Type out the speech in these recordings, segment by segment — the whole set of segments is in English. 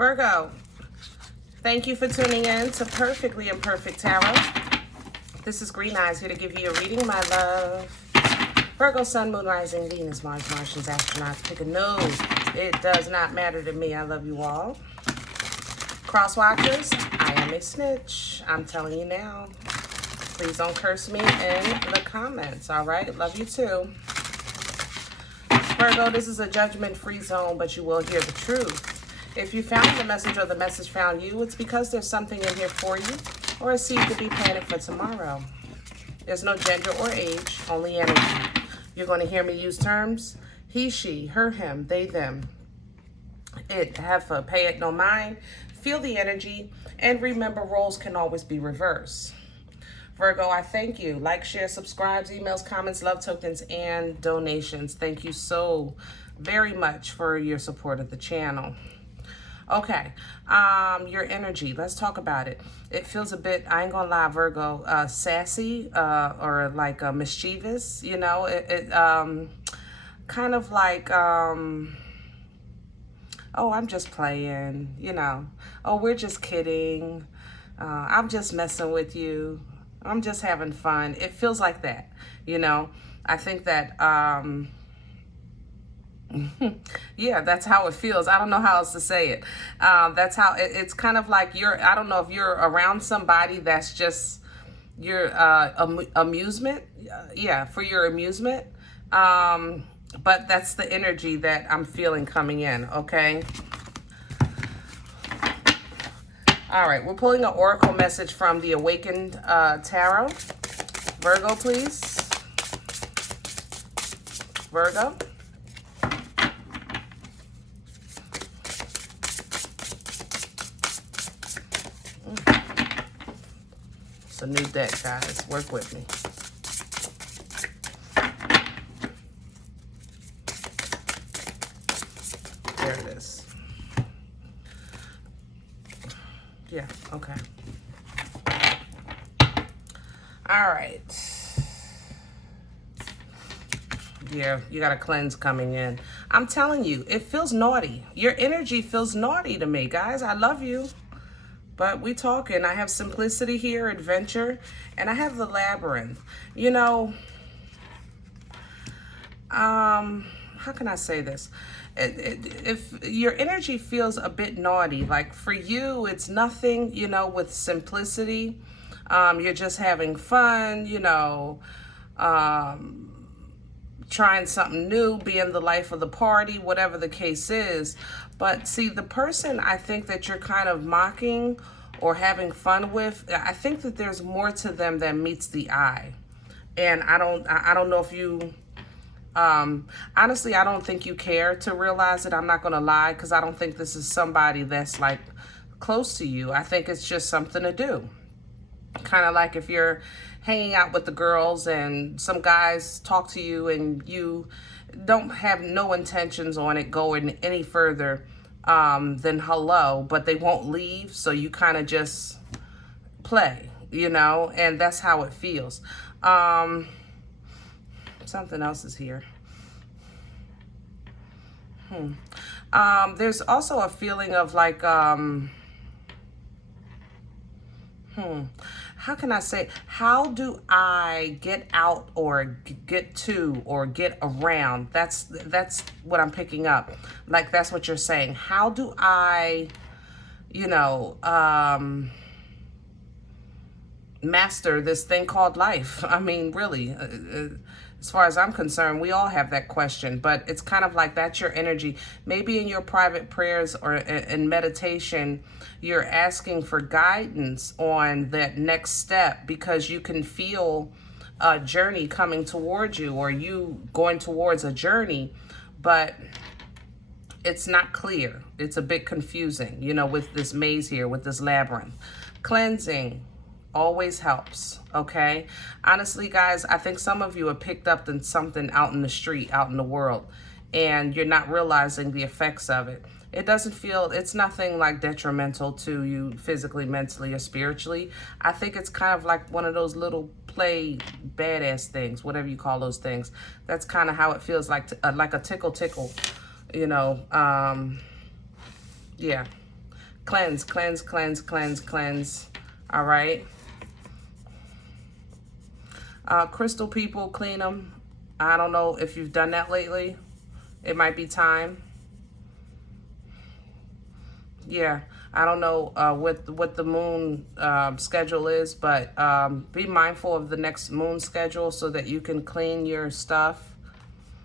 Virgo, thank you for tuning in to Perfectly Imperfect Tarot. This is Green Eyes here to give you a reading, my love. Virgo, Sun, Moon, Rising, Venus, Mars, Martians, astronauts, pick a nose. It does not matter to me. I love you all. Cross watchers, I am a snitch. I'm telling you now. Please don't curse me in the comments, all right? Love you too. Virgo, this is a judgment-free zone, but you will hear the truth. If you found the message or the message found you, it's because there's something in here for you or a seed to be planted for tomorrow. There's no gender or age, only energy. You're going to hear me use terms, he, she, her, him, they, them. It, have, pay it no mind, feel the energy, and remember roles can always be reversed. Virgo, I thank you. Like, share, subscribe, emails, comments, love tokens, and donations. Thank you so very much for your support of the channel. Okay, your energy, let's talk about it. It feels a bit, I ain't gonna lie, Virgo, sassy or like mischievous, you know, kind of like, oh, I'm just playing, you know, oh, we're just kidding, I'm just messing with you, I'm just having fun. It feels like that, you know. I think that, yeah, that's how it feels. I don't know how else to say it. That's how it's kind of like I don't know if you're around somebody that's just your amusement. Yeah, for your amusement. But that's the energy that I'm feeling coming in, okay? All right, we're pulling an oracle message from the Awakened Tarot. Virgo, please. Virgo. It's a new deck, guys. Work with me. There it is. Yeah, okay. All right. Yeah, you got a cleanse coming in. I'm telling you, it feels naughty. Your energy feels naughty to me, guys. I love you. But we talking. I have simplicity here, adventure, and I have the labyrinth. You know, how can I say this? If your energy feels a bit naughty, like for you, it's nothing, you know, with simplicity. You're just having fun, you know, trying something new, being the life of the party, whatever the case is. But see, the person I think that you're kind of mocking or having fun with, I think that there's more to them than meets the eye. And I don't know if you, honestly, I don't think you care to realize it. I'm not going to lie, because I don't think this is somebody that's like close to you. I think it's just something to do. Kind of like if you're hanging out with the girls and some guys talk to you and you don't have no intentions on it going any further than hello, but they won't leave, so you kind of just play, you know, and that's how it feels. Something else is here. There's also a feeling of like, how can I say, how do I get out or get to or get around? That's what I'm picking up. Like, that's what you're saying. How do I, you know, master this thing called life? I mean, really, as far as I'm concerned, we all have that question, but it's kind of like that's your energy. Maybe in your private prayers or in meditation, you're asking for guidance on that next step, because you can feel a journey coming towards you, or you going towards a journey, but it's not clear. It's a bit confusing, you know, with this maze here, with this labyrinth. Cleansing always helps, okay? Honestly, guys, I think some of you have picked up something out in the street, out in the world, and you're not realizing the effects of it. It doesn't feel, it's nothing like detrimental to you physically, mentally, or spiritually. I think it's kind of like one of those little play badass things, whatever you call those things. That's kind of how it feels, like a tickle, you know. Yeah. Cleanse, cleanse, cleanse, cleanse, cleanse. All right. Crystal people, clean them. I don't know if you've done that lately. It might be time. Yeah, I don't know what the moon schedule is, but be mindful of the next moon schedule so that you can clean your stuff,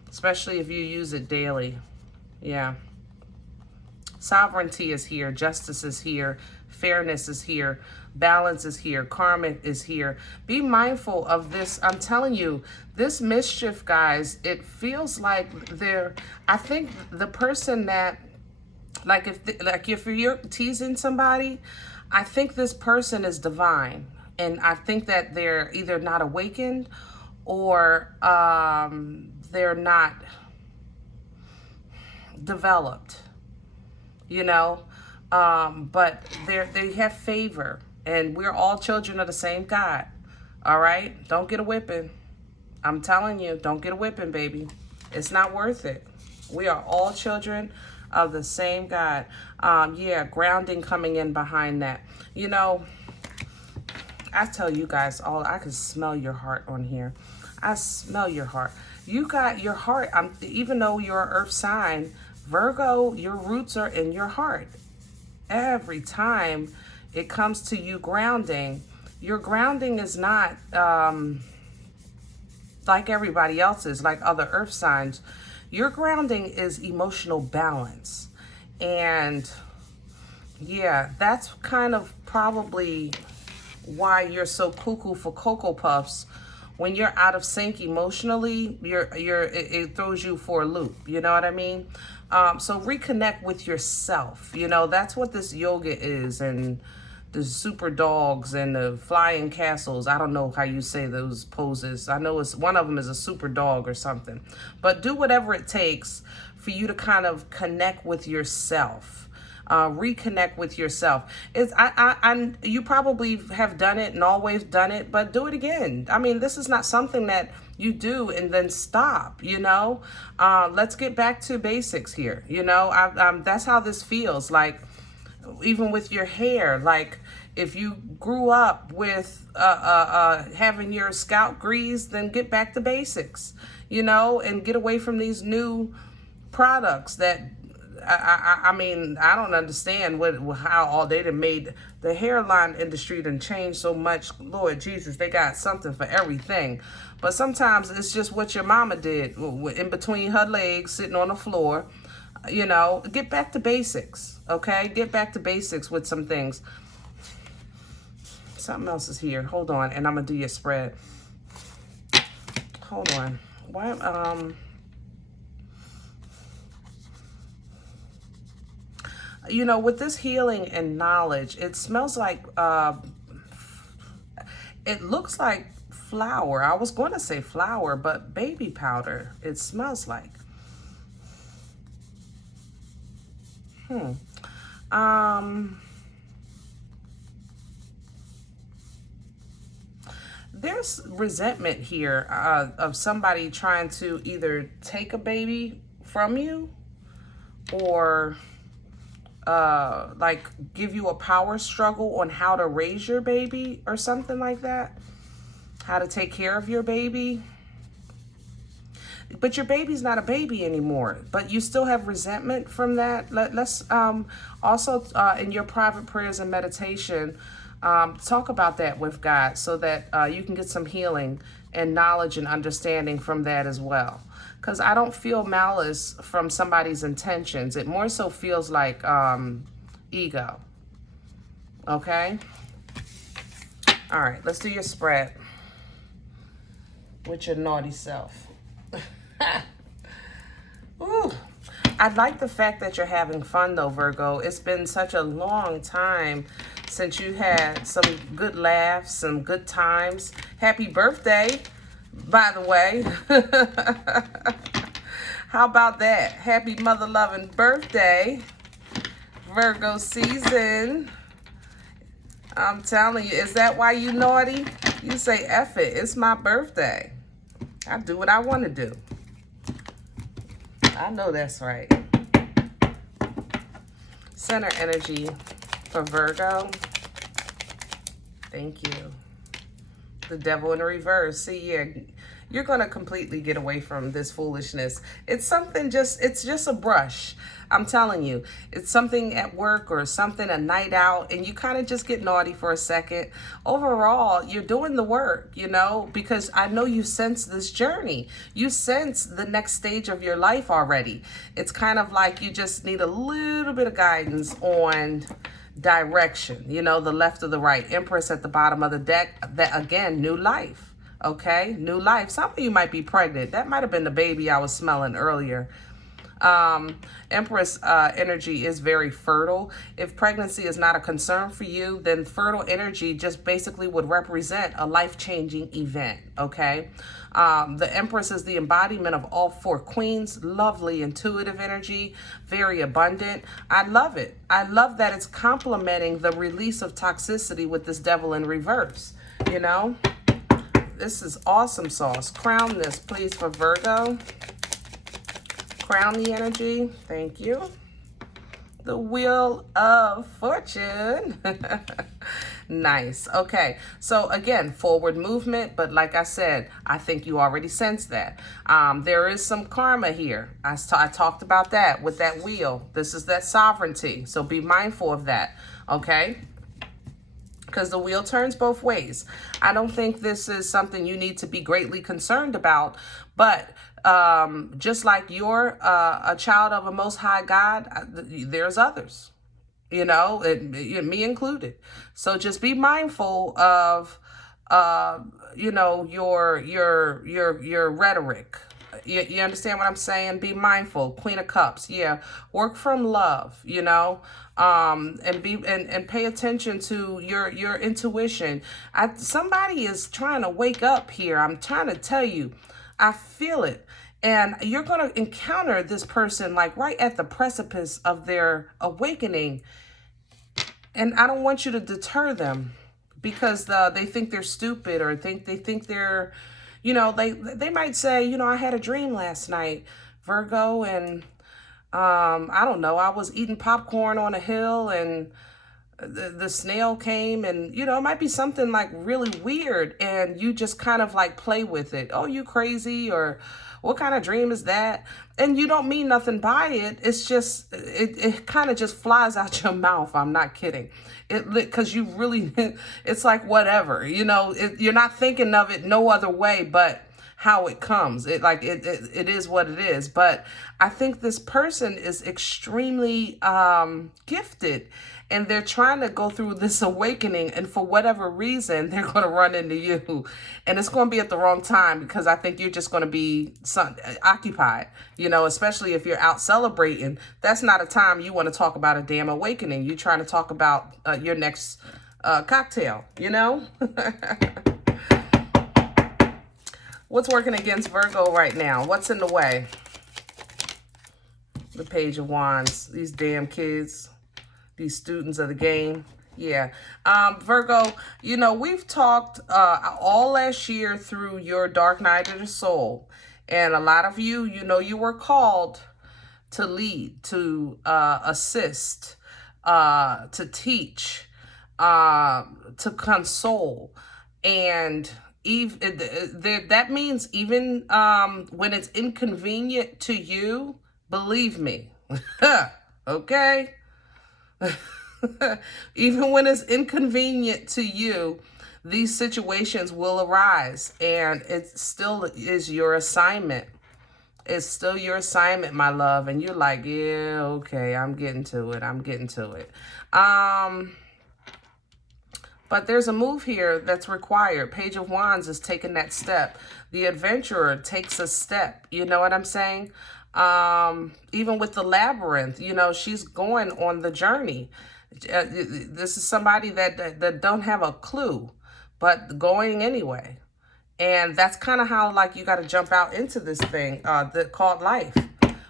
especially if you use it daily. Yeah. Sovereignty is here. Justice is here. Fairness is here. Balance is here. Karma is here. Be mindful of this. I'm telling you, this mischief, guys, it feels like I think the person that, like if you're teasing somebody, I think this person is divine. And I think that they're either not awakened or they're not developed, you know, but they have favor, and we're all children of the same God. All right, don't get a whipping. I'm telling you, don't get a whipping, baby. It's not worth it. We are all children of the same God. Yeah, grounding coming in behind that. You know, I tell you guys all, I can smell your heart on here. I smell your heart. You got your heart. Even though you're an earth sign, Virgo, your roots are in your heart. Every time it comes to you grounding, your grounding is not like everybody else's, like other earth signs. Your grounding is emotional balance. And yeah, that's kind of probably why you're so cuckoo for Cocoa Puffs. When you're out of sync emotionally, it throws you for a loop. You know what I mean? So reconnect with yourself. You know, that's what this yoga is, and the super dogs and the flying castles. I don't know how you say those poses. I know one of them is a super dog or something. But do whatever it takes for you to kind of connect with yourself. Reconnect with yourself. You probably have done it and always done it, but do it again. I mean, this is not something that you do and then stop, you know. Let's get back to basics here, you know. That's how this feels. Like, even with your hair, like if you grew up with having your scalp greased, then get back to basics, you know, and get away from these new products that I mean, I don't understand how all they done made the hairline industry done changed so much. Lord Jesus, they got something for everything. But sometimes it's just what your mama did in between her legs, sitting on the floor. You know, get back to basics, okay? Get back to basics with some things. Something else is here. Hold on, and I'm gonna do your spread. Hold on. Why? You know, with this healing and knowledge, it smells like, it looks like flour. I was going to say flour, but baby powder, it smells like. There's resentment here of somebody trying to either take a baby from you or like give you a power struggle on how to raise your baby or something like that. How to take care of your baby. But your baby's not a baby anymore, but you still have resentment from that. Let's also in your private prayers and meditation, talk about that with God so that you can get some healing and knowledge and understanding from that as well. Because I don't feel malice from somebody's intentions. It more so feels like ego. Okay? All right, let's do your spread with your naughty self. Ooh. I like the fact that you're having fun though, Virgo. It's been such a long time since you had some good laughs, some good times. Happy birthday, by the way. How about that? Happy mother-loving birthday, Virgo season. I'm telling you, is that why you naughty? You say, F it, it's my birthday. I do what I want to do. I know that's right. Center energy for Virgo. Thank you. The Devil in reverse. See, yeah, you're going to completely get away from this foolishness. It's something it's just a brush. I'm telling you, it's something at work or something, a night out, and you kind of just get naughty for a second. Overall, you're doing the work, you know, because I know you sense this journey. You sense the next stage of your life already. It's kind of like you just need a little bit of guidance on direction, you know, the left or the right. Empress at the bottom of the deck. That again, new life. Okay, new life. Some of you might be pregnant. That might have been the baby I was smelling earlier. Empress energy is very fertile. If pregnancy is not a concern for you, then fertile energy just basically would represent a life-changing event. Okay. The Empress is the embodiment of all four queens. Lovely, intuitive energy, very abundant. I love it. I love that it's complementing the release of toxicity with this Devil in reverse. You know, this is awesome sauce. Crown this, please, for Virgo. Crown the energy. Thank you. The Wheel of Fortune. Nice. Okay. So again, forward movement. But like I said, I think you already sensed that. There is some karma here. I talked about that with that wheel. This is that sovereignty. So be mindful of that. Okay. Because the wheel turns both ways. I don't think this is something you need to be greatly concerned about. But just like you're a child of a Most High God, there's others, you know, me included. So just be mindful of, you know, your rhetoric. You understand what I'm saying? Be mindful. Queen of Cups. Yeah. Work from love, you know, and pay attention to your intuition. Somebody is trying to wake up here. I'm trying to tell you, I feel it. And you're going to encounter this person like right at the precipice of their awakening. And I don't want you to deter them because they think they're stupid or they think they're, you know, they might say, you know, I had a dream last night, Virgo, and I don't know, I was eating popcorn on a hill and the snail came, and you know, it might be something like really weird and you just kind of like play with it. Oh, you crazy, or what kind of dream is that? And you don't mean nothing by it. It's just, it kind of just flies out your mouth. I'm not kidding. Because you really, it's like whatever, you know, you're not thinking of it no other way but how it comes. It is what it is. But I think this person is extremely gifted, and they're trying to go through this awakening, and for whatever reason, they're going to run into you, and it's going to be at the wrong time because I think you're just going to be occupied, you know, especially if you're out celebrating. That's not a time you want to talk about a damn awakening. You're trying to talk about your next cocktail, you know? What's working against Virgo right now? What's in the way? The Page of Wands. These damn kids. These students of the game. Yeah. Virgo, you know, we've talked all last year through your dark night of the soul. And a lot of you, you know, you were called to lead, to assist, to teach, to console. And that means even when it's inconvenient to you, believe me. Okay? Even when it's inconvenient to you, these situations will arise, and it still is your assignment. It's still your assignment, my love. And you're like, yeah, okay, I'm getting to it. I'm getting to it. But there's a move here that's required. Page of Wands is taking that step. The adventurer takes a step. You know what I'm saying? Even with the labyrinth, you know, she's going on the journey. This is somebody that don't have a clue, but going anyway. And that's kind of how, like, you got to jump out into this thing called life.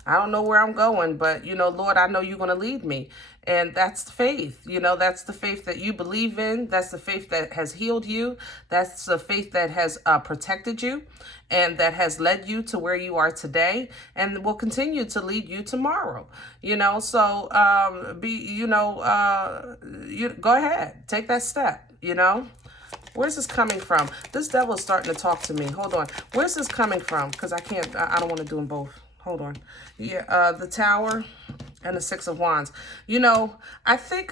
I don't know where I'm going, but, you know, Lord, I know you're going to lead me. And that's faith. You know, that's the faith that you believe in. That's the faith that has healed you. That's the faith that has protected you and that has led you to where you are today and will continue to lead you tomorrow. You know, so you go ahead, take that step, you know. Where's this coming from? This devil is starting to talk to me. Hold on. Where's this coming from? Because I can't, I don't want to do them both. Hold on. Yeah, the Tower and the Six of Wands. You know, I think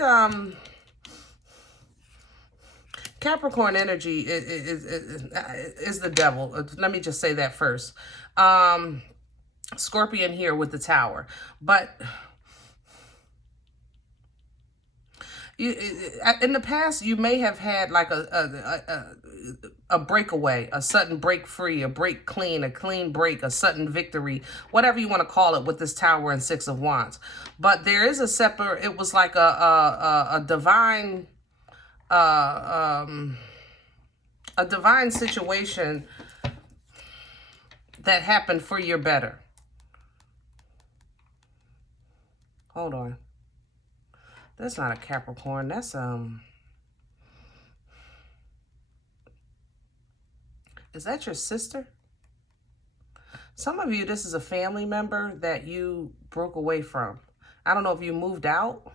Capricorn energy is the devil. Let me just say that first. Scorpion here with the Tower. But in the past, you may have had like a breakaway, a sudden break free, a break clean, a clean break, a sudden victory, whatever you want to call it with this Tower and Six of Wands. But there is a separate, it was like a divine, a divine situation that happened for your better. Hold on. That's not a Capricorn. That's, is that your sister? Some of you, this is a family member that you broke away from. I don't know if you moved out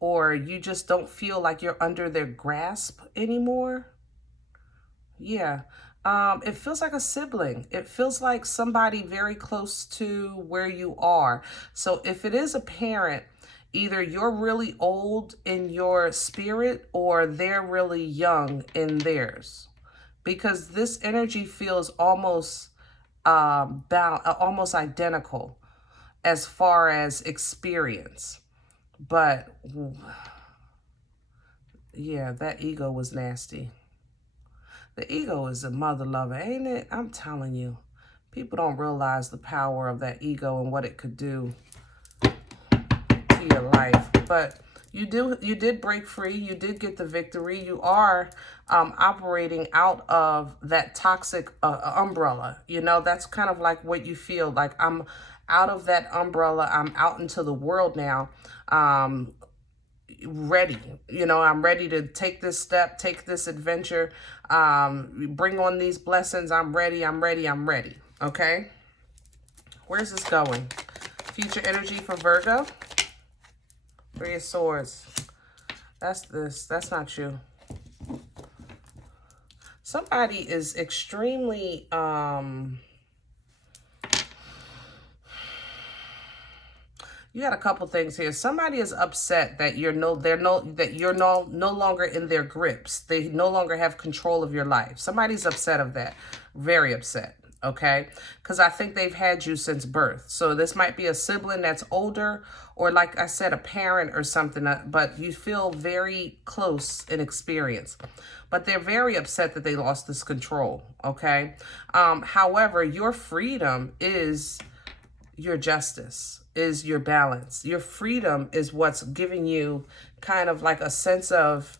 or you just don't feel like you're under their grasp anymore. Yeah. It feels like a sibling. It feels like somebody very close to where you are. So if it is a parent, either you're really old in your spirit or they're really young in theirs. Because this energy feels almost almost identical as far as experience. But yeah, that ego was nasty. The ego is a mother lover, ain't it? I'm telling you. People don't realize the power of that ego and what it could do to your life. But you did break free. You did get the victory. You are operating out of that toxic umbrella. You know, that's kind of like what you feel like. I'm out of that umbrella. I'm out into the world now. Ready. You know, I'm ready to take this step, take this adventure, bring on these blessings. I'm ready. I'm ready. I'm ready. Okay. Where's this going? Future energy for Virgo. Three of Swords. That's this. That's not you. Somebody is extremely you got a couple things here. Somebody is upset that you're no longer in their grips. They no longer have control of your life. Somebody's upset of that. Very upset. Okay, because I think they've had you since birth. So this might be a sibling that's older, or like I said, a parent or something, but you feel very close in experience. But they're very upset that they lost this control, okay? However, your freedom is your justice, is your balance. Your freedom is what's giving you kind of like a sense of,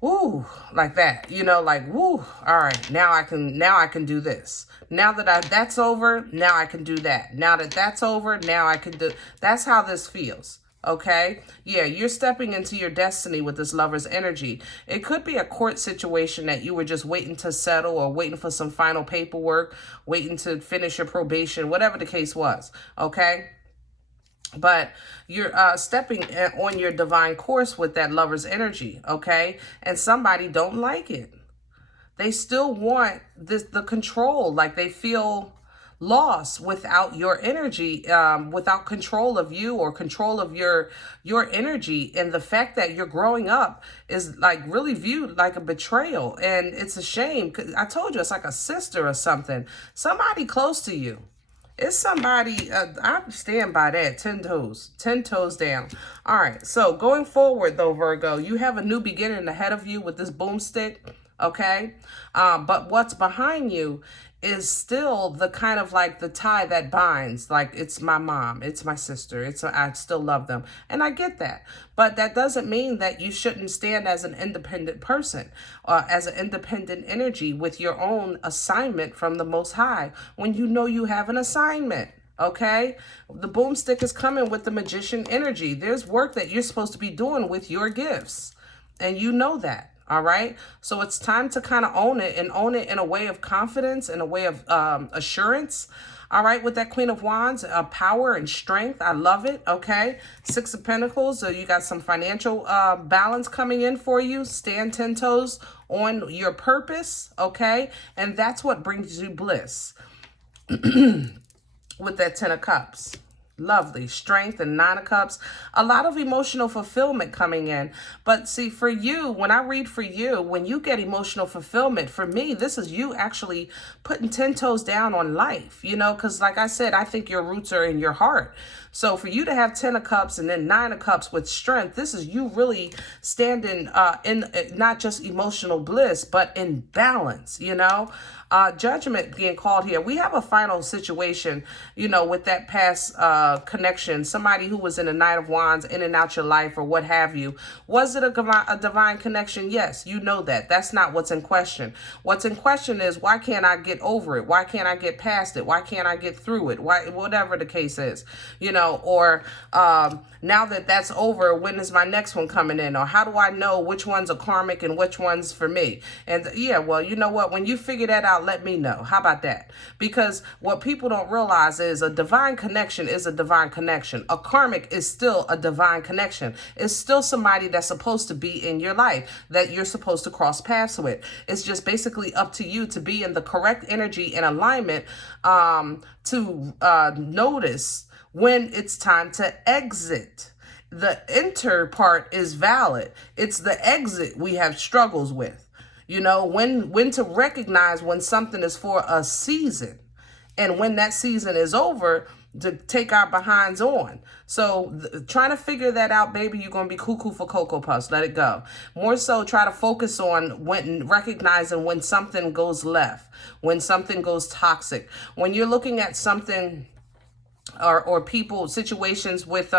woo, like that, you know, like, woo, all right, now I can do this. Now that that's over, now I can do that. Now that that's over, now I can do, that's how this feels, okay? Yeah, you're stepping into your destiny with this Lover's energy. It could be a court situation that you were just waiting to settle or waiting for some final paperwork, waiting to finish your probation, whatever the case was, okay? But you're stepping on your divine course with that Lover's energy, okay? And somebody don't like it. They still want the control, like they feel lost without your energy, without control of you or control of your energy. And the fact that you're growing up is like really viewed like a betrayal. And it's a shame, 'cause I told you it's like a sister or something, somebody close to you. It's somebody, I stand by that, 10 toes down. All right, so going forward though, Virgo, you have a new beginning ahead of you with this boomstick, okay? But what's behind you is still the kind of like the tie that binds, like it's my mom, it's my sister, I still love them. And I get that, but that doesn't mean that you shouldn't stand as an independent person, as an independent energy with your own assignment from the Most High when you know you have an assignment. okay? The boomstick is coming with the magician energy. There's work that you're supposed to be doing with your gifts, and you know that. All right. So it's time to kind of own it, and own it in a way of confidence, in a way of assurance. All right. With that Queen of Wands, power and strength. I love it. Okay. Six of Pentacles. So you got some financial balance coming in for you. Stand 10 toes on your purpose. Okay. And that's what brings you bliss. With that 10 of Cups. Lovely. Strength and 9 of Cups. A lot of emotional fulfillment coming in. But see, for you, when I read for you, when you get emotional fulfillment, for me, this is you actually putting 10 toes down on life, you know, because like I said, I think your roots are in your heart. So for you to have 10 of Cups and then 9 of Cups with strength, this is you really standing in not just emotional bliss, but in balance, you know. Judgment being called here. We have a final situation, you know, with that past connection. Somebody who was in a Knight of Wands, in and out your life or what have you. Was it a divine connection? Yes, you know that. That's not what's in question. What's in question is, why can't I get over it? Why can't I get past it? Why can't I get through it? Why, whatever the case is, you know, or now that that's over, when is my next one coming in? Or how do I know which one's a karmic and which one's for me? And yeah, well, you know what? When you figure that out, let me know. How about that? Because what people don't realize is a divine connection is a divine connection. A karmic is still a divine connection. It's still somebody that's supposed to be in your life, that you're supposed to cross paths with. It's just basically up to you to be in the correct energy and alignment to notice when it's time to exit. The enter part is valid. It's the exit we have struggles with. You know, when to recognize when something is for a season, and when that season is over, to take our behinds on. So trying to figure that out, baby, you're going to be cuckoo for Cocoa Puffs. Let it go. More so try to focus on when recognizing when something goes left, when something goes toxic. When you're looking at something or people, situations with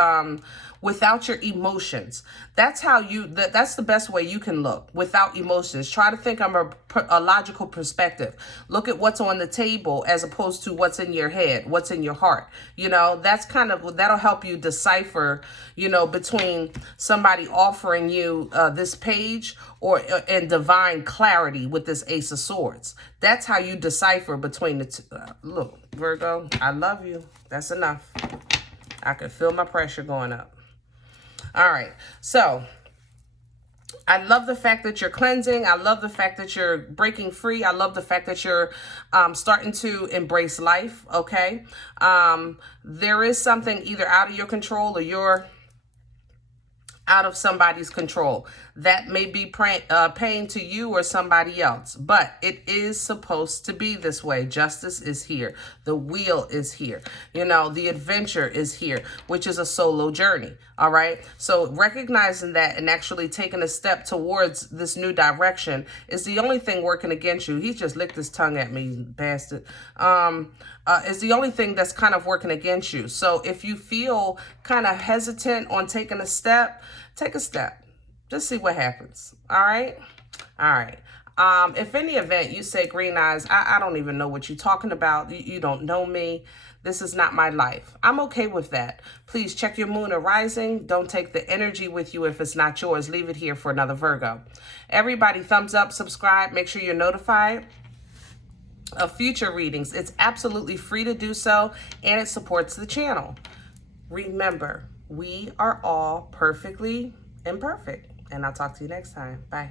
without your emotions. That's how you, that's the best way you can look, without emotions. Try to think from a logical perspective. Look at what's on the table as opposed to what's in your head, what's in your heart. You know, that's kind of, that'll help you decipher, you know, between somebody offering you this page or in divine clarity with this Ace of Swords. That's how you decipher between the two. Look, Virgo, I love you. That's enough. I can feel my pressure going up. All right, so I love the fact that you're cleansing. I love the fact that you're breaking free. I love the fact that you're starting to embrace life, okay? There is something either out of your control or you're out of somebody's control. That may be pain to you or somebody else, but it is supposed to be this way. Justice is here. The wheel is here. You know, the adventure is here, which is a solo journey. All right. So recognizing that and actually taking a step towards this new direction is the only thing working against you. He just licked his tongue at me, bastard. Is the only thing that's kind of working against you. So if you feel kind of hesitant on taking a step, take a step. Just see what happens. All right. All right. If in the event you say, Green Eyes, I don't even know what you're talking about. You don't know me. This is not my life. I'm okay with that. Please check your moon or rising. Don't take the energy with you if it's not yours. Leave it here for another Virgo. Everybody, thumbs up, subscribe. Make sure you're notified of future readings. It's absolutely free to do so, and it supports the channel. Remember, we are all perfectly imperfect, and I'll talk to you next time. Bye.